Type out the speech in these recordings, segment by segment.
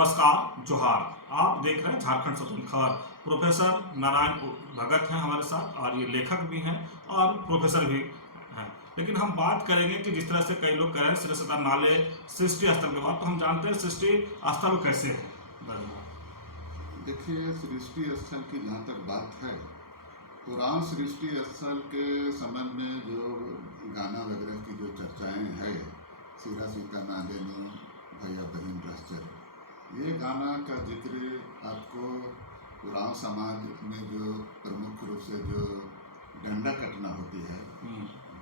नमस्कार, जोहार। आप देख रहे हैं झारखंड स्वतंत्र खबर। प्रोफेसर नारायण भगत हैं हमारे साथ और ये लेखक भी हैं और प्रोफेसर भी हैं। लेकिन हम बात करेंगे कि जिस तरह से कई लोग कह रहे हैं श्रेष्ठता नाले सृष्टि स्थल के बाद, तो हम जानते हैं सृष्टि स्थल कैसे है। देखिए, सृष्टि स्थल की जहाँ तक बात है, पुराण सृष्टि स्थल के संबंध में जो गाना वगैरह की जो चर्चाएं हैं, सीरा सीता नाले नो भैया बहन रहचर, ये गाना का जिक्र आपको पुराण समाज में जो प्रमुख रूप से जो डंडा कटना होती है,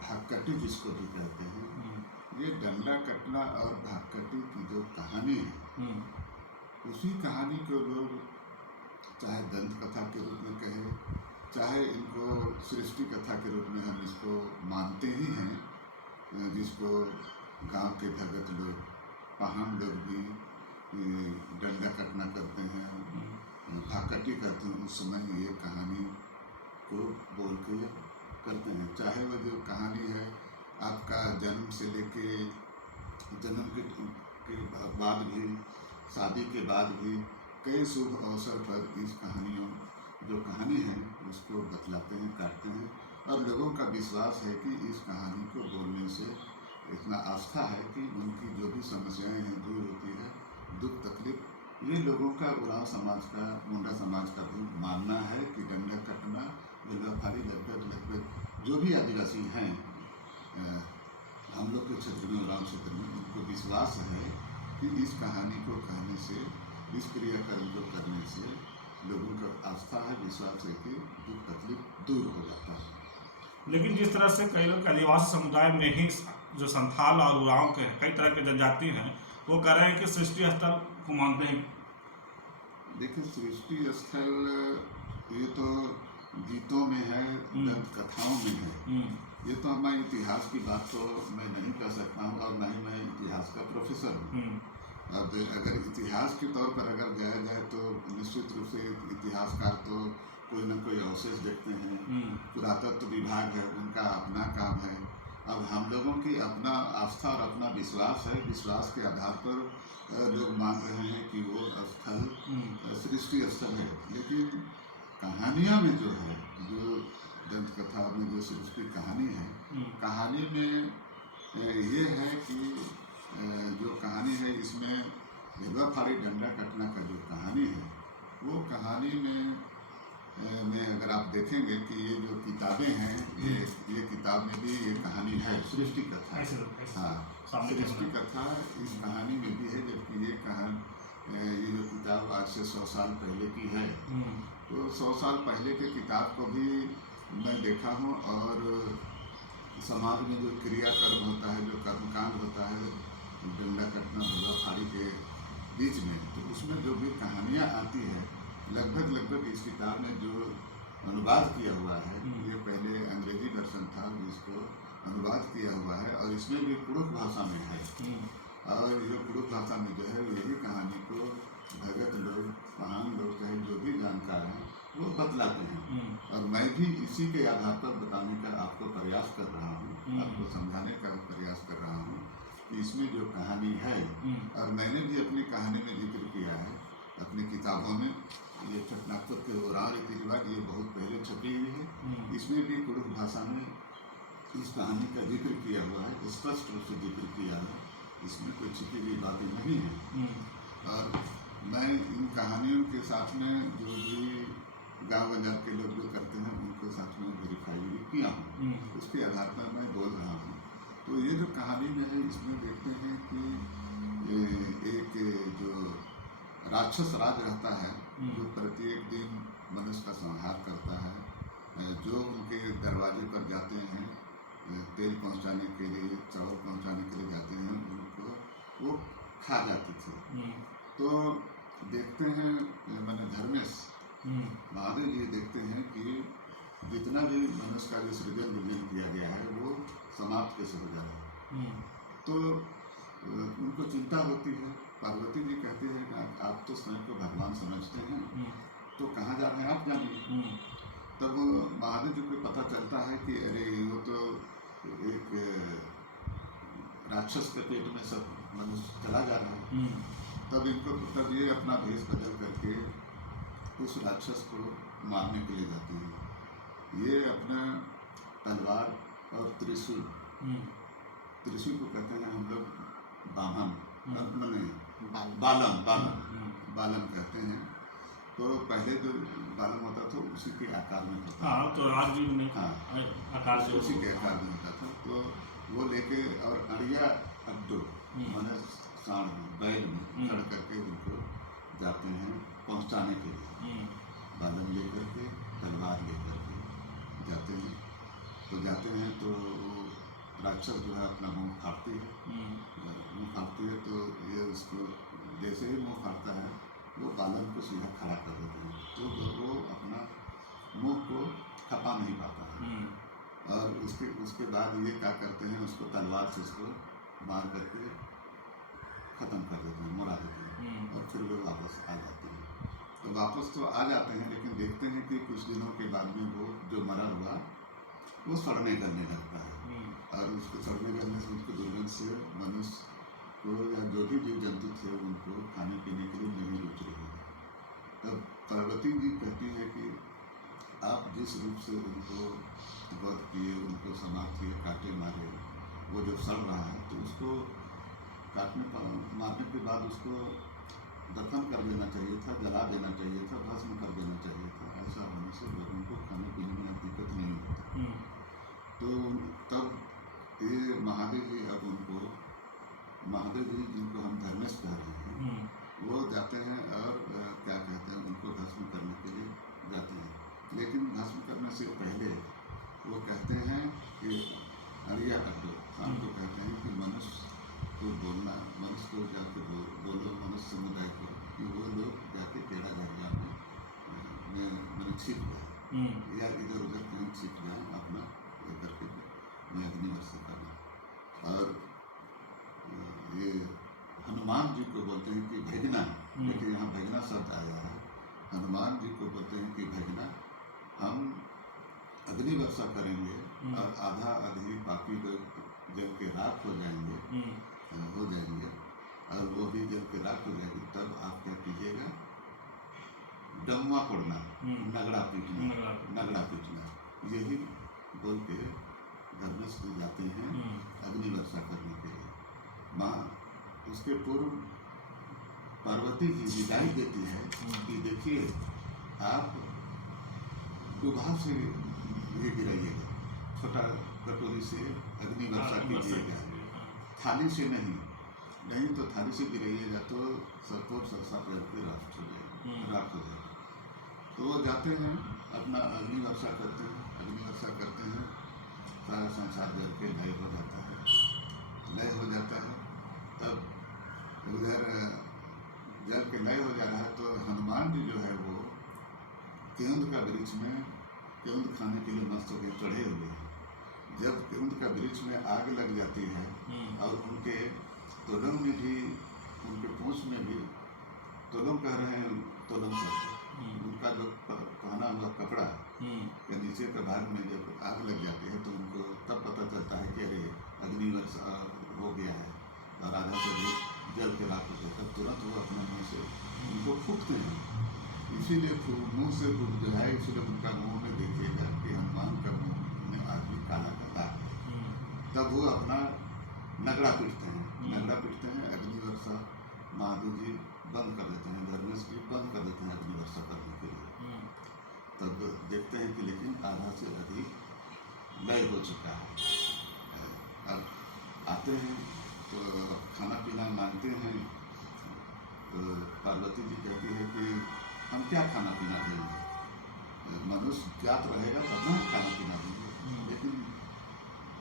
भागकटी जिसको भी कहते हैं, ये डंडा कटना और भागकटी की जो कहानी है, उसी कहानी को लोग चाहे दंत कथा के रूप में कहें, चाहे इनको सृष्टि कथा के रूप में हम इसको मानते ही हैं, जिसको गांव के भगत लोग, पहाड़ लोग भी डंडा कटना करते हैं, भाकटी करते हैं, उस समय ये कहानी को बोल के करते हैं। चाहे वो जो कहानी है आपका जन्म से लेके जन्म के बाद भी, शादी के बाद भी कई शुभ अवसर पर इस कहानियों जो कहानी है उसको बतलाते हैं, काटते हैं, और लोगों का विश्वास है कि इस कहानी को बोलने से इतना आस्था है कि उनकी जो भी समस्याएं हैं दूर होती है, दुख तकलीफ। ये लोगों का उरांव समाज का, मुंडा समाज का भी मानना है कि डंडा कटना, बेलवाफारी, लगभग जो भी आदिवासी हैं हम लोग के क्षेत्र में, उरांव क्षेत्र में, उनको विश्वास है कि इस कहानी को कहने से, इस क्रियाकर्म को करने से लोगों का आस्था है, विश्वास है कि दुख तकलीफ दूर हो जाता है। लेकिन जिस तरह से कई लोग आदिवासी समुदाय में ही जो संथाल और उरांव के कई तरह के जनजाति हैं, वो कह रहे हैं कि सृष्टि स्थल को मानते हैं। देखिए, सृष्टि स्थल ये तो गीतों में है, दंत कथाओं में है, ये तो हमारे इतिहास की बात तो मैं नहीं कर सकता हूँ, और न ही मैं इतिहास का प्रोफेसर हूँ। अब अगर इतिहास के तौर पर अगर जाया जाए तो निश्चित रूप से इतिहासकार तो कोई न कोई अवशेष देखते हैं, पुरातत्व विभाग है, उनका अपना काम है। अब हम लोगों की अपना आस्था और अपना विश्वास है, विश्वास के आधार पर लोग मान रहे हैं कि वो स्थल सृष्टि स्थल है। लेकिन कहानियाँ में जो है, जो दंत कथा में जो सृष्टि कहानी है, कहानी में ये है कि जो कहानी है इसमें बेलवाफारी, डंडा कटना का जो कहानी है, वो कहानी में अगर आप देखेंगे कि ये जो किताबें हैं, ये किताब में भी ये कहानी है, सृष्टि कथा। हाँ, सृष्टि कथा इस कहानी में भी है, जबकि ये जो किताब आज से 100 साल पहले की है, तो 100 साल पहले के किताब को भी मैं देखा हूँ, और समाज में जो क्रियाकर्म होता है, जो कर्मकांड होता है डंडा कटना, बेलवाफारी के बीच में, तो उसमें जो भी कहानियाँ आती है, लगभग इस किताब में जो अनुवाद किया हुआ है, ये पहले अंग्रेजी वर्षन था जिसको अनुवाद किया हुआ है, और इसमें भी कुड़ुख भाषा में है, और ये कुड़ुख भाषा में जो है यही कहानी को भगत लोग, पहाड़ लोग, चाहे जो भी जानकार हैं, वो बतलाते हैं। और मैं भी इसी के आधार पर बताने का आपको प्रयास कर रहा हूँ, आपको समझाने का प्रयास कर रहा हूँ कि इसमें जो कहानी है, और मैंने भी अपनी कहानी में जिक्र किया है अपनी किताबों में, ये छटनागपुर के उरांव रीति रिवाज ये बहुत पहले छपी हुई है, इसमें भी कुड़ुख भाषा में इस कहानी का जिक्र किया हुआ है, स्पष्ट रूप से जिक्र किया है, इसमें कोई छिपी हुई बातें नहीं है। और मैं इन कहानियों के साथ में जो भी गाँव बाजार के लोग जो करते हैं उनके साथ में वेरीफाई भी किया हूँ, उसके आधार पर मैं बोल रहा हूँ। तो ये जो कहानी में है, इसमें देखते हैं कि एक जो राक्षस राज रहता है, जो प्रत्येक दिन मनुष्य का संहार करता है, जो उनके दरवाजे पर जाते हैं तेल पहुंचाने के लिए, चावल पहुंचाने के लिए जाते हैं, उनको वो खा जाते थे। तो देखते हैं मैंने धर्मेश महादेव जी देखते हैं कि जितना भी मनुष्य का जो सृजन किया गया है वो समाप्त कैसे हो जा रहा है। तो उनको चिंता होती है। पार्वती जी कहते हैं कि आप तो स्वयं को भगवान समझते हैं, तो कहाँ जा रहे हैं आप जानिए। तब महादेव जी को पता चलता है कि अरे वो तो एक राक्षस के पेट में सब मनुष्य चला जा रहा है। तब ये अपना भेष बदल करके उस राक्षस को मारने के लिए जाते हैं। ये अपना तलवार और त्रिशूल को कहते हैं हम लोग बामन, मैंने बालम कहते हैं। तो पहले जो बालम होता था उसी के आकार में होता था। हाँ, तो आज भी नहीं। हाँ, आकार से उसी के आकार में होता था। तो वो लेके और अड़िया अड्डो मैंने सांड में बैल में चढ़ करके उनको जाते हैं पहुंचाने के लिए। बालम लेकर के तलवार लेकर के जाते हैं। तो राक्षस जो है अपना मुंह फाड़ती है। तो ये उसको जैसे ही मुंह फाड़ता है वो बालम को सीधा खड़ा कर देते हैं। तो वो अपना मुंह को खपा नहीं पाता है। और उसके बाद ये क्या करते हैं, उसको तलवार से उसको मार करके ख़त्म कर देते हैं, मरा देते हैं। और फिर वो वापस आ जाते हैं। तो वापस तो आ जाते हैं, लेकिन देखते हैं कि कुछ दिनों के बाद में वो जो मरा हुआ वो सड़ने गलने लगता है। और उसको सड़ने गलने से उसको दुर्गंध से मनुष्य को या जो भी जीव जंतु थे उनको खाने पीने के लिए नहीं रुच रही है। तब पार्वती जी कहती है कि आप जिस रूप से उनको वध किए, उनको समाप्त किए, काटे मारे, वो जो सड़ रहा है तो उसको मारने के बाद उसको दफन कर देना चाहिए था, जला देना चाहिए था, भस्म कर देना चाहिए था। ऐसा होने से लोगों को खाने पीने में दिक्कत नहीं होती। तो तब ये महादेव जी, अब उनको महादेव जी जिनको हम धर्मेश कह रहे हैं, वो जाते हैं और क्या कहते हैं, उनको भस्म करने के लिए जाते हैं। लेकिन भस्म करने से पहले वो कहते हैं कि अड़िया अड्डो हमको कहते हैं कि मनुष्य को बोलना, मनुष्य को जाके बोलो मनुष्य समुदाय को कि वो लोग जाके टेढ़ा झगड़ा में मैंने छिप जाए या इधर उधर कहीं छिप जाए, अपना ये करके मैं अग्निवर्ष करना। और ये हनुमान जी को बोलते हैं कि भगना, देखिए यहाँ भगना शब्द आया है। हनुमान जी को बोलते हैं कि भगना, हम अग्नि वर्षा करेंगे और आधा अधीर पापी को जल के राख हो जाएंगे और वो भी जल के राख हो जाएगी, तब आप क्या कीजिएगा, डम्मा पड़ना, नगड़ा पीटना, यही बोल के धर्मेश को जाते हैं अग्नि वर्षा करने के लिए। माँ उसके पूर्व पार्वती जी विदाई देती है कि देखिए आप दुभाव से ये गिराइएगा, छोटा कटोरी से अग्नि वर्षा कीजिएगा, थाली से नहीं तो थाली से गिराइएगा तो सरसों सरसा पेड़ के राख हो जाएगा। तो वो जाते हैं अपना अग्नि वर्षा करते हैं। सारा संसार जल के लय हो जाता है। तब उधर जल के लय हो जा रहा है तो हनुमान जी जो है वो केउंद का वृक्ष में केउंद खाने के लिए मस्त होकर चढ़े हुए हैं। जब केउंद का वृक्ष में आग लग जाती है और उनके तोलम में भी, उनके पूंछ में भी, तोलम कह रहे हैं तोलम से, उनका जो पहना हुआ कपड़ा के नीचे के भाग में जब आग लग जाती है तो उनको तब पता चलता है कि अरे अग्निवर्ष हो गया है और आधा से भी जल के राख होते, तब तुरंत वो अपने मुँह से उनको फूकते हैं। इसीलिए मुँह से जो है, इसलिए उनका मुँह में देखिएगा कि हनुमान का मुँह में आज भी काला करता है। तब वो अपना नगड़ा पीटते हैं, अग्निवर्षा महादेव जी बंद कर देते हैं, धर्मेश जी बंद कर देते हैं अग्निवर्षा करने के लिए। तब देखते हैं कि लेकिन आधा से अधिक लय हो चुका है। अब आते हैं तो खाना पीना मांगते हैं। तो पार्वती जी कहती है कि हम क्या खाना पीना देंगे, मनुष्य ज्ञात रहेगा तब ना खाना पीना देंगे। लेकिन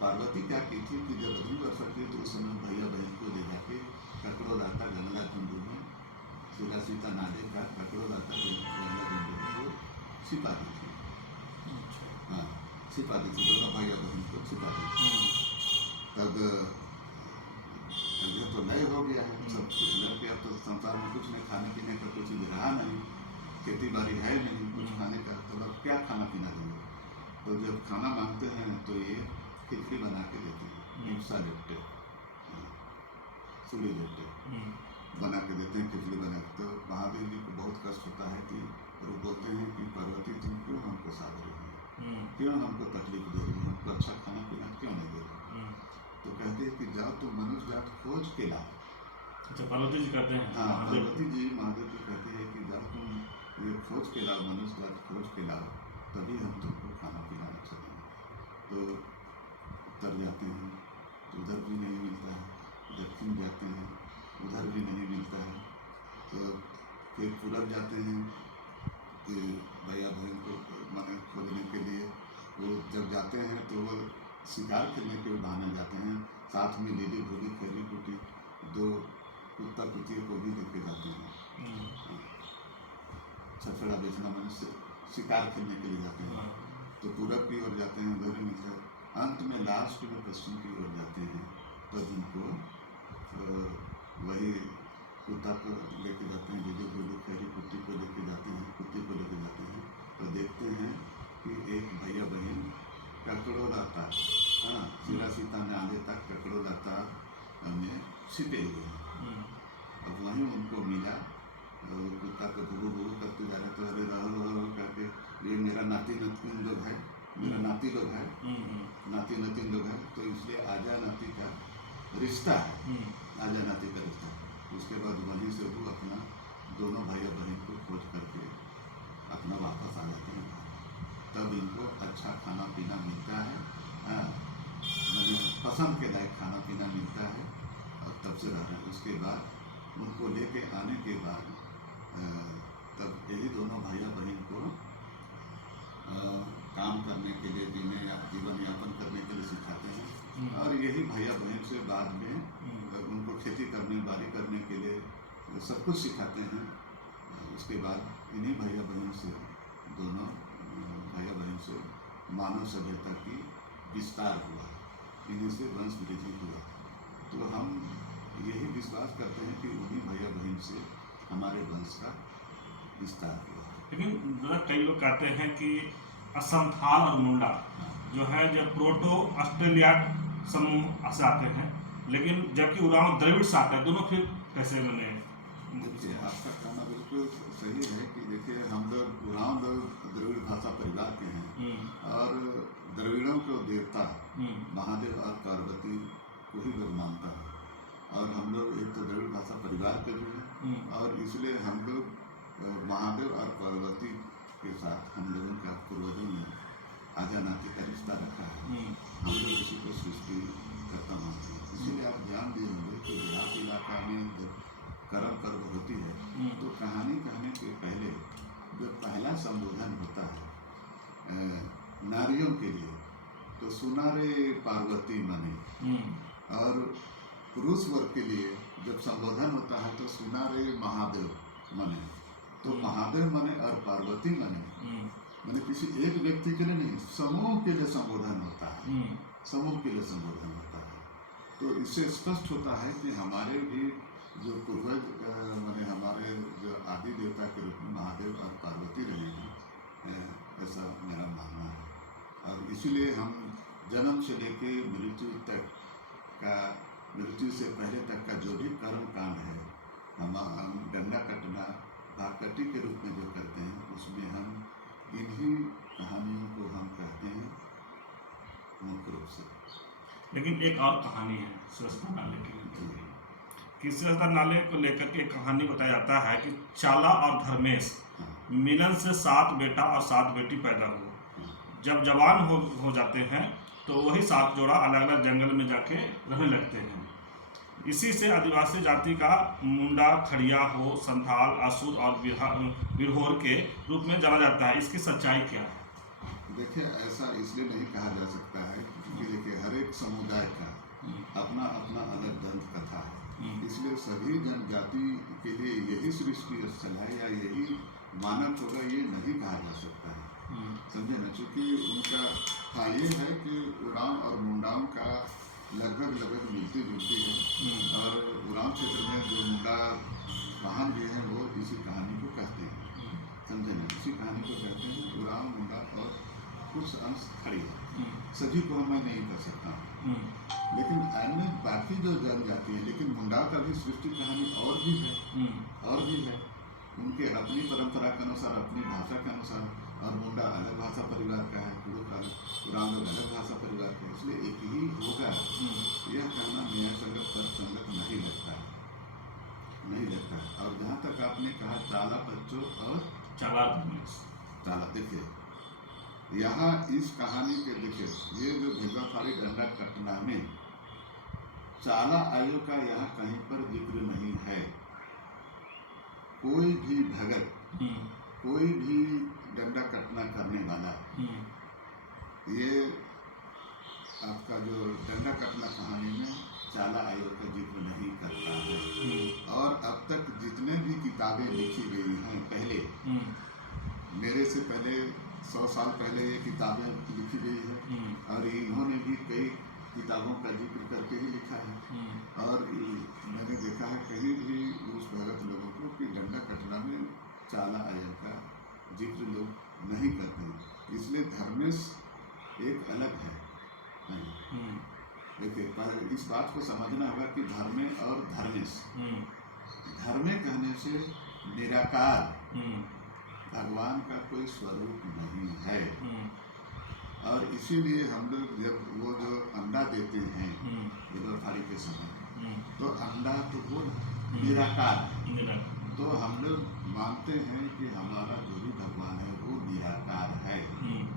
पार्वती क्या की थी कि जब अग्नि वर्षा की तो उस समय भैया बहन को ले जाके ककड़ो दाता गंगला कुंडू में, सीता नाडे का ककड़ो दाता गंगला कुंडू में वो छिपा दी थी। हाँ, छिपा दी थी, दोनों भैया बहन को छिपा दी थी। तब तो नए हो गया है, सब कुछ लग गया, तो संसार में कुछ नहीं, खाने पीने का कुछ भी रहा नहीं, खेती बाड़ी है नहीं कुछ खाने का, तो अब क्या खाना पीना देंगे। तो जब खाना मांगते हैं तो ये खिचड़ी बना के देते हैं, ईसा लिपटे, सूर्य लिपटे, बना के देते हैं, खिचड़ी बना के। तो महादेव जी को बहुत कष्ट होता है कि वो बोलते हैं कि पार्वती तुम क्यों हमको साध रही हो, क्यों हमको तकलीफ दे रही हो, हमको अच्छा खाना पीना क्यों नहीं दे रही। तो कहते हैं कि जाओ तुम मनुष्य जात खोज के लाओ। अच्छा, पार्वती जी कहते हैं? हाँ, पार्वती जी महादेव जी कहते हैं कि जाओ तुम ये खोज के लाओ, मनुष्य जात खोज के लाओ, तभी हम तुमको खाना पीना अच्छा देंगे। तो उतर जाते हैं, तो उधर भी नहीं मिलता है, दक्षिण जाते हैं, उधर भी नहीं मिलता है। तो फिर पूरब जाते हैं कि भैया बहन को माने खोजने के लिए। वो जब जाते हैं तो वो शिकार खेलने के बहाने जाते हैं, साथ में लीली भूली खैरी कुटी 2 कुत्ता कुतियों को भी लेके जाते हैं। छछड़ा बेचना मनुष्य शिकार खेलने के लिए जाते हैं। तो पूरब की ओर जाते हैं, उधर मिलता है। अंत में लास्ट में पश्चिम की ओर जाते हैं, तो जिनको वही कुत्ता को लेके जाते हैं, लीली भूली खैरी कुट्टी को लेके जाते हैं, कुत्ती को लेके जाते हैं। तो देखते हैं कि एक भैया बहन ककड़ो लाता, हाँ, सीधा सीता ने आगे तक ककड़ो लाता में छिपे हुए हैं। अब वहीं उनको मिला, कुत्ता को भूगू भूगू करते जा रहे, तो अरे रहो रहो करके, ये मेरा नाती नतीन लोग है, मेरा नाती लोग है, नाती नतीन लोग है, तो इसलिए आजा नाती का रिश्ता है, आजा नाती का रिश्ता। उसके बाद वहीं से वो अपना दोनों भाई बहन को खोज करके अपना वापस आ जाते हैं। तब इनको अच्छा खाना पीना मिलता है, मैंने पसंद के लायक खाना पीना मिलता है, और तब से रह रहे हैं। उसके बाद उनको लेके आने के बाद तब यही दोनों भाई बहन को काम करने के लिए, जीवन यापन करने के लिए सिखाते हैं। और यही भैया बहन से बाद में उनको खेती करने, बारी करने के लिए सब कुछ सिखाते हैं। उसके बाद इन्हीं भैया बहन से, दोनों भैया बहन से मानव सभ्यता की विस्तार हुआ, इन्हीं से वंश वृद्धि हुआ। तो हम यही विश्वास करते हैं कि उन्हीं भैया बहन से हमारे वंश का विस्तार हुआ। लेकिन कई लोग कहते हैं कि संथाल और मुंडा जो है, जब प्रोटो ऑस्ट्रेलिया समूह से आते हैं, लेकिन जबकि उरांव द्रविड़ से आता है, दोनों फिर कैसे बने? देखिए, आपका कहना बिल्कुल सही है कि देखिए हम लोग उरांव लोग द्रविड़ भाषा परिवार के हैं, और द्रविड़ों को देवता महादेव और पार्वती को ही लोग मानता है। और हम लोग एक तो द्रविड़ भाषा परिवार के भी हैं, और इसलिए हम लोग महादेव और पार्वती के साथ हम लोगों का पूर्वजों ने आजा नाती का रिश्ता रखा है। हम लोग इसी को सृष्टि करता मानते हैं। इसीलिए आप ध्यान दिए होंगे कि देहात इलाका में जब कर्म पर्व होती है, तो कहानी कहने के पहले जो पहला संबोधन होता है नारियों के लिए, तो सुनारे पार्वती मने, और पुरुष वर्ग के लिए जब संबोधन होता है तो सुनारे महादेव मने। तो महादेव मने और पार्वती मने, मैंने किसी एक व्यक्ति के लिए नहीं, समूह के लिए संबोधन होता है, समूह के लिए संबोधन होता है। तो इससे स्पष्ट होता है कि हमारे भी जो पूर्वज मैंने हमारे जो आदि देवता के रूप में महादेव और पार्वती रहे हैं, ऐसा मेरा मानना है। और इसीलिए हम जन्म से लेके मृत्यु तक का, मृत्यु से पहले तक का जो भी कर्म कांड है, हम डंडा कटना भाकटी के रूप में जो करते हैं, उसमें हम इन्हीं कहानियों को हम कहते हैं मुख्य रूप से। लेकिन एक और कहानी है सरस्वती नाले की, कि सरस्वती नाले को लेकर के एक कहानी बताया जाता है कि चाला और धर्मेश मिलन से 7 बेटा और 7 बेटी पैदा हुए। जब जवान हो जाते हैं तो वही 7 जोड़ा अलग अलग जंगल में जाके रहने लगते हैं। इसी से आदिवासी जाति का मुंडा, खड़िया हो, संथाल, असुर और बिरहोर के रूप में जाना जाता है। इसकी सच्चाई क्या है? देखिए, ऐसा इसलिए नहीं कहा जा सकता है क्योंकि देखिए हर एक समुदाय का अपना अपना अलग दंत कथा है। इसलिए सभी जनजाति के लिए यही सृष्टि स्थल है या यही मानक होगा, ये नहीं कहा जा सकता है। समझे ना? चूँकि उनका हाँ ये है कि उरांव और मुंडाओं का लगभग मिलती जुलती है, और उरांव क्षेत्र में जो मुंडा वाहन भी हैं वो इसी कहानी को कहते हैं। समझे ना? इसी कहानी को कहते हैं उरांव, मुंडा और कुछ अंश खड़ी है। सभी को मैं नहीं कर सकता हूँ। लेकिन अन्य बाकी जो जनजाति है, लेकिन मुंडा का भी सृष्टि कहानी और भी है, और भी है। उनके अपनी परंपरा के अनुसार, अपनी भाषा के अनुसार, और मुंडा अलग भाषा परिवार का है, पुराण लोग अलग भाषा परिवार का है, इसलिए एक ही होगा यह कहना न्याय संगत तर्क संगत नहीं लगता है, नहीं लगता है। और जहाँ तक आपने कहा चाला बच्चों और चाला, देखिए यहाँ इस कहानी के, देखिए ये जो भेगाफाड़ी डंडा कटना में चाला आयु का यहाँ कहीं पर जिक्र नहीं है। कोई भी भगत, कोई भी डंडा कटना करने वाला, ये आपका जो डंडा कटना कहानी में चाला आयु का जिक्र नहीं करता है। और अब तक जितने भी किताबें लिखी गई हैं, पहले मेरे से पहले 100 साल पहले ये किताबें लिखी गई है, और इन्होंने भी कई किताबों का जिक्र करके ही लिखा है। और मैंने देखा है कहीं भी उस भगत लोगों को कि डंडा कटना में चाला आयन का जिक्र लोग नहीं करते, इसलिए धर्मेश एक अलग है। देखिए पर इस बात को समझना होगा कि धर्मे और धर्मेश, धर्मे कहने से निराकार भगवान का कोई स्वरूप नहीं है। और इसीलिए हम लोग जब वो जो अंडा देते हैं भेगाफाड़ी के समय, तो अंडा तो वो निराकार है, तो हम लोग मानते हैं कि हमारा जो भी भगवान है वो निराकार है,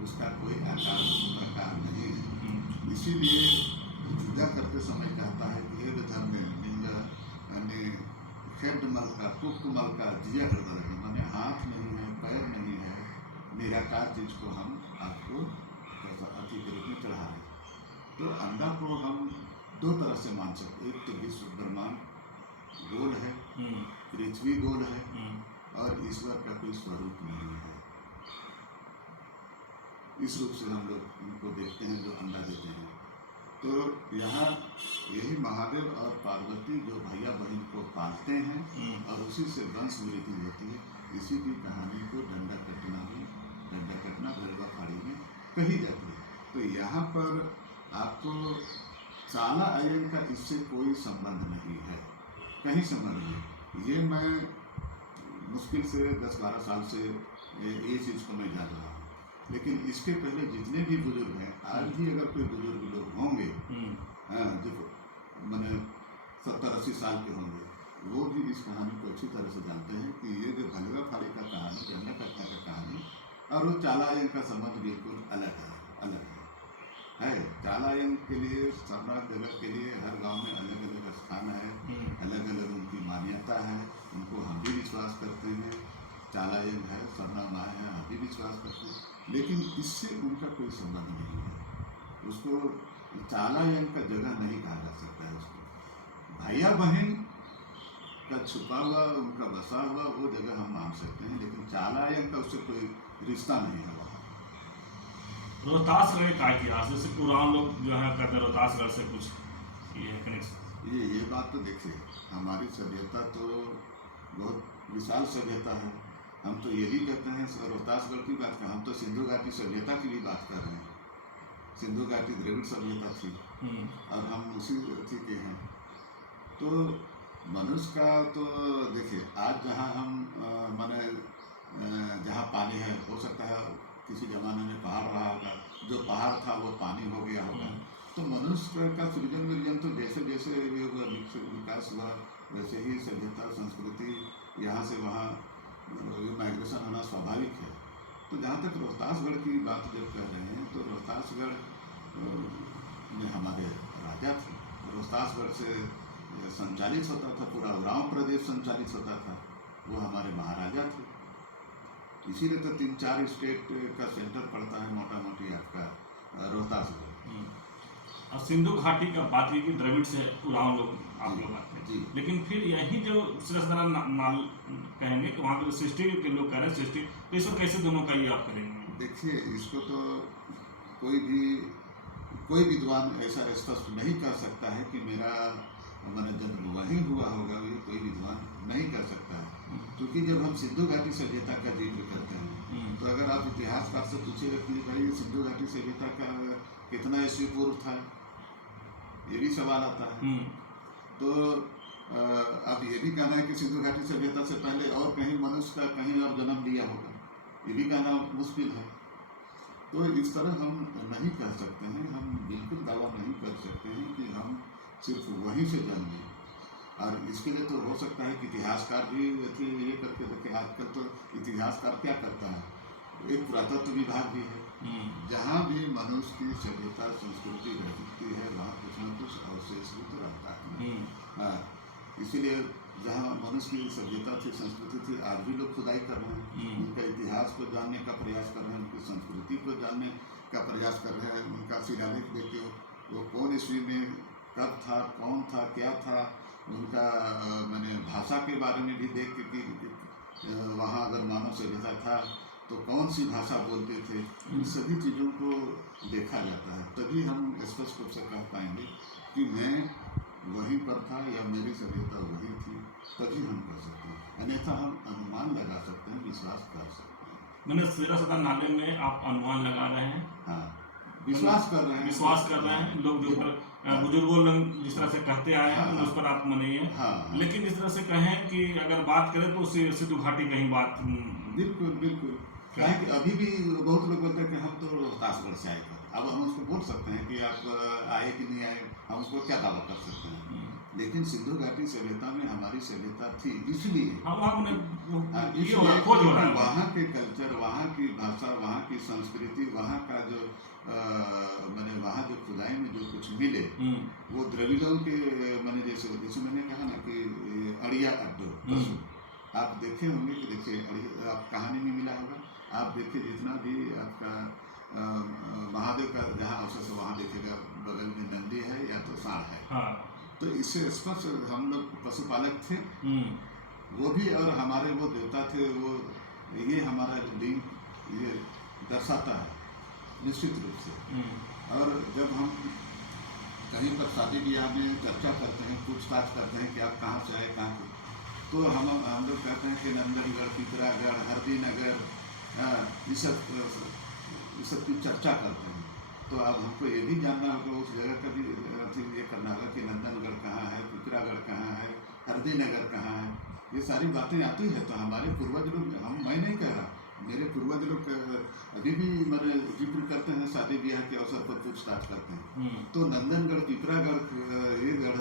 उसका कोई आकार प्रकार नहीं है। इसीलिए पूजा करते समय कहता है कि हे धर्म निंदा खेडमल का कुकमल का जिया हृदय, माने हाथ नहीं है, पैर नहीं है, निराकार चीज को हम आपको अति के रूप में चढ़ा रहे। तो अंडा को हम दो तरह से मान सकते, एक तो विश्व ब्रह्मांड गोल है, पृथ्वी गोल है, और ईश्वर का कोई स्वरूप नहीं है। इस रूप से हम लोग उनको देखते हैं जो अंडा देते हैं। तो यहाँ यही महादेव और पार्वती जो भैया बहन को पालते हैं और उसी से वंश वृद्धि होती है, इसी की कहानी को डंडा कटना भेगाफाड़ी में कही जाती है। तो यहाँ पर आपको चाला आयन का इससे कोई संबंध नहीं है, कहीं संबंध नहीं। ये मैं मुश्किल से 10-12 साल से ये चीज़ को मैं जान रहा हूँ, लेकिन इसके पहले जितने भी बुजुर्ग हैं, आज भी अगर कोई बुजुर्ग लोग होंगे जो मैंने 70-80 साल के होंगे, वो भी इस कहानी को अच्छी तरह से जानते हैं कि ये जो भेगाफाड़ी का कहानी, डंडा कटना का कहानी और वो चालायन का संबंध बिल्कुल अलग है। चालायन के लिए, सरनाथ जगत के लिए हर गांव में अलग अलग स्थान है, अलग अलग उनकी मान्यता है, उनको हम भी विश्वास करते हैं। चालायन है, सरना माँ है, हम भी विश्वास करते हैं, लेकिन इससे उनका कोई संबंध नहीं है। उसको चालायन का जगह नहीं कहा जा सकता है। उसको भैया बहन का छुपा हुआ, उनका बसा हुआ वो जगह हम मान सकते हैं, लेकिन चालायन का उससे कोई रिश्ता नहीं है। रोहतासगढ़ का इतिहास, जैसे पुराण लोग जो है कहते हैं रोहतासगढ़ से कुछ ये कनेक्शन, ये बात तो देखिए, हमारी सभ्यता तो बहुत विशाल सभ्यता है। हम तो ये भी कहते हैं रोहतासगढ़ की बात कर, हम तो सिंधु घाटी सभ्यता की भी बात कर रहे हैं। सिंधु घाटी द्रविड़ सभ्यता थी और हम उसी अथी के हैं। तो मनुष्य का तो देखिए, आज जहाँ हम माने जहाँ पानी है, हो सकता है किसी जमाने में पहाड़ रहा होगा, जो पहाड़ था वो पानी हो गया होगा। तो मनुष्य का सृजन विर्जन तो जैसे जैसे विकास हुआ, वैसे ही सभ्यता संस्कृति यहाँ से वहाँ माइग्रेशन होना स्वाभाविक है। तो जहाँ तक रोहतासगढ़ की बात जब कर रहे हैं, तो रोहतासगढ़ में हमारे राजा थे। रोहतासगढ़ से संचालित होता था, पूरा उरांव प्रदेश संचालित होता था, वो हमारे महाराजा थे। इसीलिए तो 3-4 स्टेट का सेंटर पड़ता है मोटा मोटी आपका रोहतासगढ़। और सिंधु घाटी का बात की द्रविड़ से उरांव लोग आप लोग आते हैं, लेकिन फिर यही जो नाल कहेंगे कि वहाँ पे सृष्टि के लोग कह रहे हैं सृष्टि, तो इस कैसे दोनों का ये आप करेंगे? देखिए, इसको तो कोई विद्वान ऐसा स्पष्ट नहीं कर सकता है कि मेरा मैंने जन्म वहीं हुआ होगा, ये कोई विद्वान नहीं कर सकता है। क्योंकि जब हम सिंधु घाटी सभ्यता का जिक्र करते हैं, तो अगर आप इतिहासकार से पूछिएगा कि भाई सिंधु घाटी सभ्यता का कितना ईस्वी पूर्व था, ये भी सवाल आता है। तो अब ये भी कहना है कि सिंधु घाटी सभ्यता से पहले और कहीं मनुष्य का कहीं और जन्म लिया होगा, ये भी कहना मुश्किल है। तो इस तरह हम नहीं कह सकते हैं, हम बिल्कुल दावा नहीं कर सकते हैं कि हम सिर्फ वहीं से जन्मे। और इसके लिए तो हो सकता है कि इतिहासकार भी ये करके देखें। आजकल तो इतिहासकार क्या करता है, एक पुरातत्व विभाग भी है, जहाँ भी मनुष्य की सभ्यता संस्कृति रहती है वहाँ कुछ न कुछ अवशेष भी तो रहता है। हाँ, इसीलिए जहाँ मनुष्य की सभ्यता थी, संस्कृति थी, आज भी लोग खुदाई कर रहे हैं, उनका इतिहास को जानने का प्रयास कर रहे हैं, उनकी संस्कृति को जानने का प्रयास कर रहे हैं। उनका शिलालेख देखिए, वो कौन ईस्वी में कब था, कौन था, क्या था, उनका मैंने भाषा के बारे में भी देख के कि वहाँ अगर मानव सभ्यता था तो कौन सी भाषा बोलते थे, इन सभी चीज़ों को देखा जाता है। तभी हम स्पष्ट रूप से कह पाएंगे कि मैं वहीं पर था या मेरी सभ्यता वहीं थी, तभी हम कर सकते हैं। अन्यथा हम अनुमान लगा सकते हैं, विश्वास कर सकते हैं। मैंने 13 नाले में आप अनुमान लगा रहे हैं। हाँ, विश्वास कर रहे हैं लोग जो बुजुर्गों लोग जिस तरह से कहते आए हैं उस पर आप मनाइए। लेकिन इस तरह से कहें कि अगर बात करें तो सिंधु घाटी का ही बात। बिल्कुल बिल्कुल, क्या है कि अभी भी बहुत लोग बोलते हैं कि हम तो रोहतासगढ़ से आए थे। अब हम उसको बोल सकते हैं कि आप आए कि नहीं आए, हम उसको क्या दावा कर सकते हैं। लेकिन सिंधु घाटी सभ्यता में हमारी सभ्यता थी, इसलिए वहाँ के कल्चर, वहाँ की भाषा, वहाँ की संस्कृति, वहाँ का जो मैंने वहाँ जो खुदाई में जो कुछ मिले वो द्रविड़ों के मैंने जैसे मैंने कहा ना कि अड़िया अड्डो आप देखे होंगे कि देखिए आप कहानी में मिला होगा, आप देखिए जितना भी आपका महादेव का जहाँ अवसर से वहाँ देखेगा बगल में नंदी है या तो सांड है। तो इससे स्पष्ट हम लोग पशुपालक थे, वो भी, और हमारे वो देवता थे, वो ये हमारा लिंग ये दर्शाता है निश्चित रूप से। और जब हम कहीं पर शादी ब्याह में चर्चा करते हैं, पूछताछ करते हैं कि आप कहाँ से आए, कहाँ के, तो हम लोग कहते हैं कि नंदनगढ़, पिपरागढ़, हरदी नगर, इस सब की चर्चा करते हैं। तो अब हमको ये भी जानना होगा, उस जगह का भी ये करना होगा कि नंदनगढ़ कहाँ है, पिपरागढ़ कहाँ है, हरदी नगर कहाँ है। ये सारी बातें आती है। तो हमारे पूर्वज लोग, मैं नहीं कह रहा, मेरे पूर्वज लोग अभी भी मैंने जिक्र करते हैं, शादी ब्याह के अवसर पर पूछताछ करते हैं। तो नंदनगढ़, पिपरागढ़, ये गढ़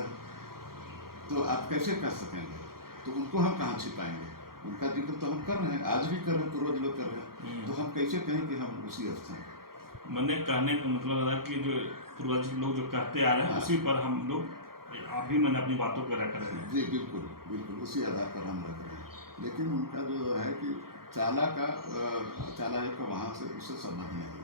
तो आप कैसे कर सकेंगे, तो उनको हम कहाँ छिपाएंगे। उनका जिक्र तो हम कर रहे हैं, आज भी कर रहे हैं, पूर्वज लोग कर रहे हैं, तो हम कैसे कहें कि हम उसी स्थान। मैंने कहने का मतलब है कि जो पूर्वज लोग जो कहते आ रहे हैं उसी पर हम लोग अभी मैंने अपनी बातों को रख रहे हैं। जी बिल्कुल बिल्कुल, उसी आधार पर हम रख रहे हैं। लेकिन उनका जो है कि चाला का वहाँ से उससे संबंध नहीं है।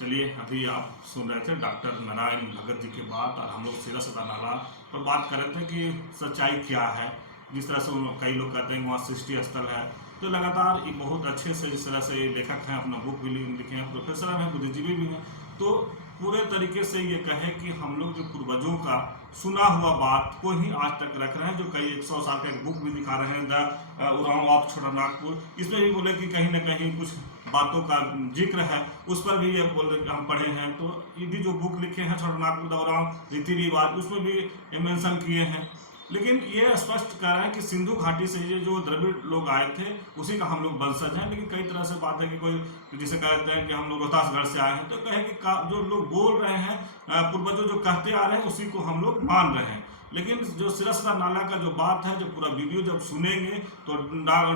चलिए, अभी आप सुन रहे थे डॉक्टर नारायण भगत जी की बात, और हम लोग 13 नाला पर बात कर रहे थे कि सच्चाई क्या है। जिस तरह से कई लोग कहते हैं वहाँ सृष्टि स्थल है, तो लगातार ये बहुत अच्छे से जिस तरह से लेखक हैं, अपना बुक भी लिखे हैं, प्रोफेसर हैं, बुद्धिजीवी भी हैं, तो पूरे तरीके से ये कहे कि हम लोग जो पूर्वजों का सुना हुआ बात को ही आज तक रख रहे हैं। जो कई 100 साल का एक बुक भी दिखा रहे हैं, द उरांव ऑफ छोटानागपुर, इसमें भी बोले कि कहीं ना कहीं कुछ बातों का जिक्र है, उस पर भी ये बोल रहे कि हम पढ़े हैं। तो ये भी जो बुक लिखे हैं छोटानागपुर द उरांव रीति रिवाज, उसमें भी ये मेंशन किए हैं। लेकिन ये स्पष्ट कर रहे हैं कि सिंधु घाटी से ये जो द्रविड़ लोग आए थे उसी का हम लोग वंशज हैं। लेकिन कई तरह से बात है कि कोई जिसे कहते हैं कि हम लोग रोहतासगढ़ से आए हैं, तो कहे कि जो लोग बोल रहे हैं, पूर्वजों जो कहते आ रहे हैं उसी को हम लोग मान रहे हैं। लेकिन जो 13 नाला का जो बात है, जो पूरा वीडियो जब सुनेंगे तो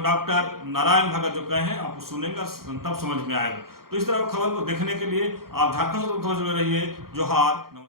डॉक्टर नारायण भगत जो कहे हैं आप सुनेंगे तब समझ में आएगा। तो इस तरह खबर को देखने के लिए आप झारखंड से जुड़े रहिए। जोहार।